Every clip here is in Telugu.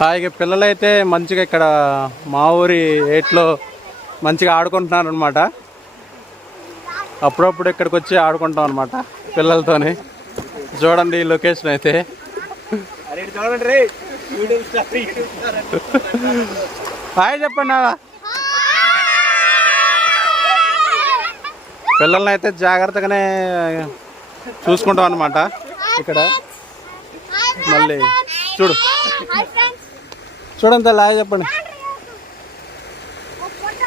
హాయిగా పిల్లలైతే మంచిగా ఇక్కడ మా ఊరి ఏట్లో మంచిగా ఆడుకుంటున్నారు అనమాట. అప్పుడప్పుడు ఇక్కడికి వచ్చి ఆడుకుంటాం అనమాట పిల్లలతోని. చూడండి ఈ లొకేషన్ అయితే. హాయ్ చెప్పండి. పిల్లల్ని అయితే జాగ్రత్తగానే చూసుకుంటాం అనమాట. ఇక్కడ మళ్ళీ చూడండి హాయ్ చెప్పండి.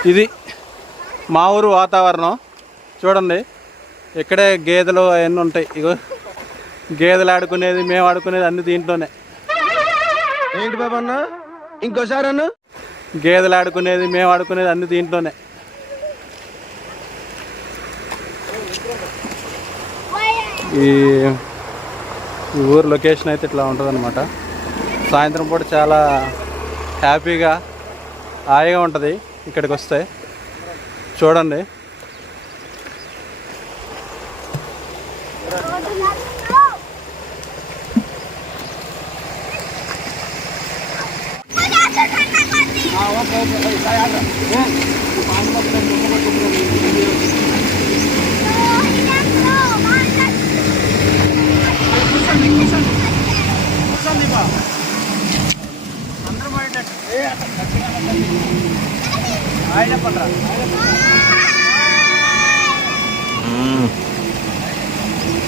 ఇది మా ఊరు వాతావరణం చూడండి. ఇక్కడే గేదెలు అవన్నీ ఉంటాయి. ఇగో గేదెలు ఆడుకునేది, మేము ఆడుకునేది అన్ని దీంట్లోనే. ఏంటి బాబా అన్న ఇంకోసారి అన్న? గేదెలు ఆడుకునేది, మేము ఆడుకునేది అన్ని దీంట్లోనే. ఈ ఊరు లొకేషన్ అయితే ఇట్లా ఉంటుంది అనమాట. సాయంత్రం పూట చాలా హ్యాపీగా హాయిగా ఉంటుంది ఇక్కడికి వస్తే. చూడండి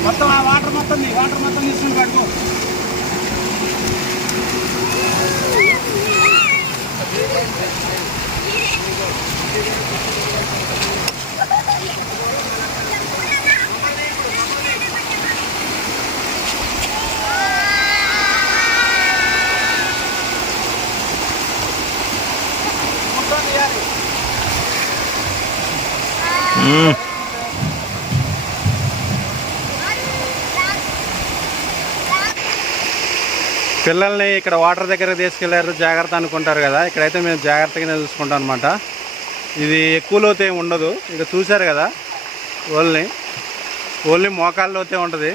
మొత్తం ఆ వాటర్ మొత్తం తీసుకుని పట్టుకో. పిల్లల్ని ఇక్కడ వాటర్ దగ్గర తీసుకెళ్లారు జాగ్రత్త అనుకుంటారు కదా. ఇక్కడైతే మేము జాగ్రత్తగానే చూసుకుంటాం అనమాట. ఇది ఎక్కువ లోతే ఉండదు. ఇక చూశారు కదా, ఓన్లీ మోకాళ్ళ లోతే ఉంటుంది.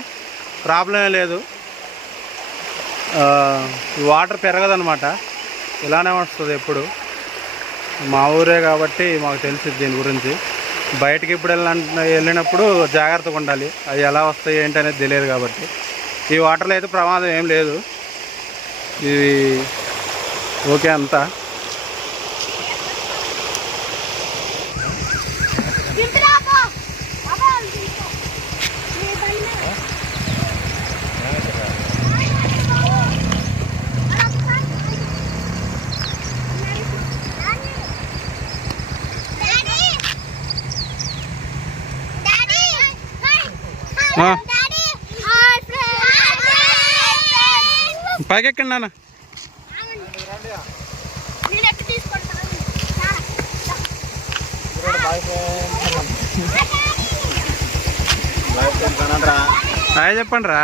ప్రాబ్లమే లేదు. వాటర్ పెరగదనమాట, ఇలానే వస్తుంది ఎప్పుడు. మా ఊరే కాబట్టి మాకు తెలిసింది దీని గురించి. బయటకి ఇప్పుడు వెళ్ళినప్పుడు జాగ్రత్తగా ఉండాలి. అవి ఎలా వస్తాయి ఏంటి అనేది తెలియదు కాబట్టి. ఈ వాటర్లో అయితే ప్రమాదం ఏం లేదు. ఇది ఓకే అంతా. పైకెక్కండి నాన్న. హాయ్ చెప్పండి రా.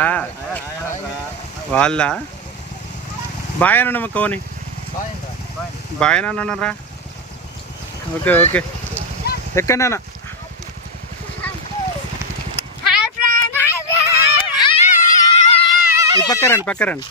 వాళ్ళ బాయ్ అన్న కోని బాయ్ అన్నారా. ఓకే ఓకే ఎక్కండి నాన్న. పక్కరండి.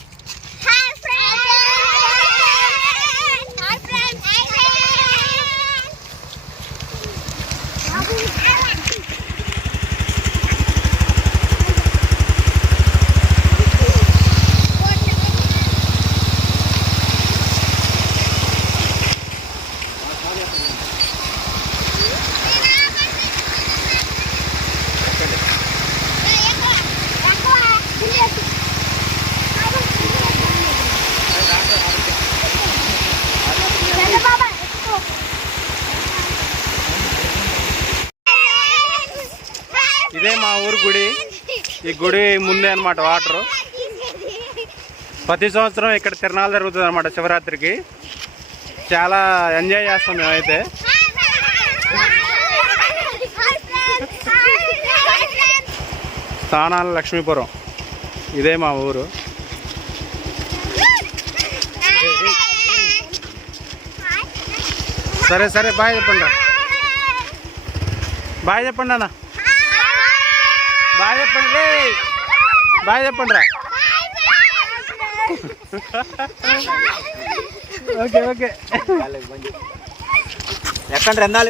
ఇదే మా ఊరు గుడి. ఈ గుడి ముందే అనమాట వాటరు. ప్రతి సంవత్సరం ఇక్కడ తిరణాలు జరుగుతుంది అనమాట. శివరాత్రికి చాలా ఎంజాయ్ చేస్తాం మేమైతే. స్థానాల లక్ష్మీపురం ఇదే మా ఊరు. సరే బాయ్ చెప్పండి. అన్న బాయ్ చెప్పండి రా. ఓకే ఓకే ఎక్కడ రెండాలి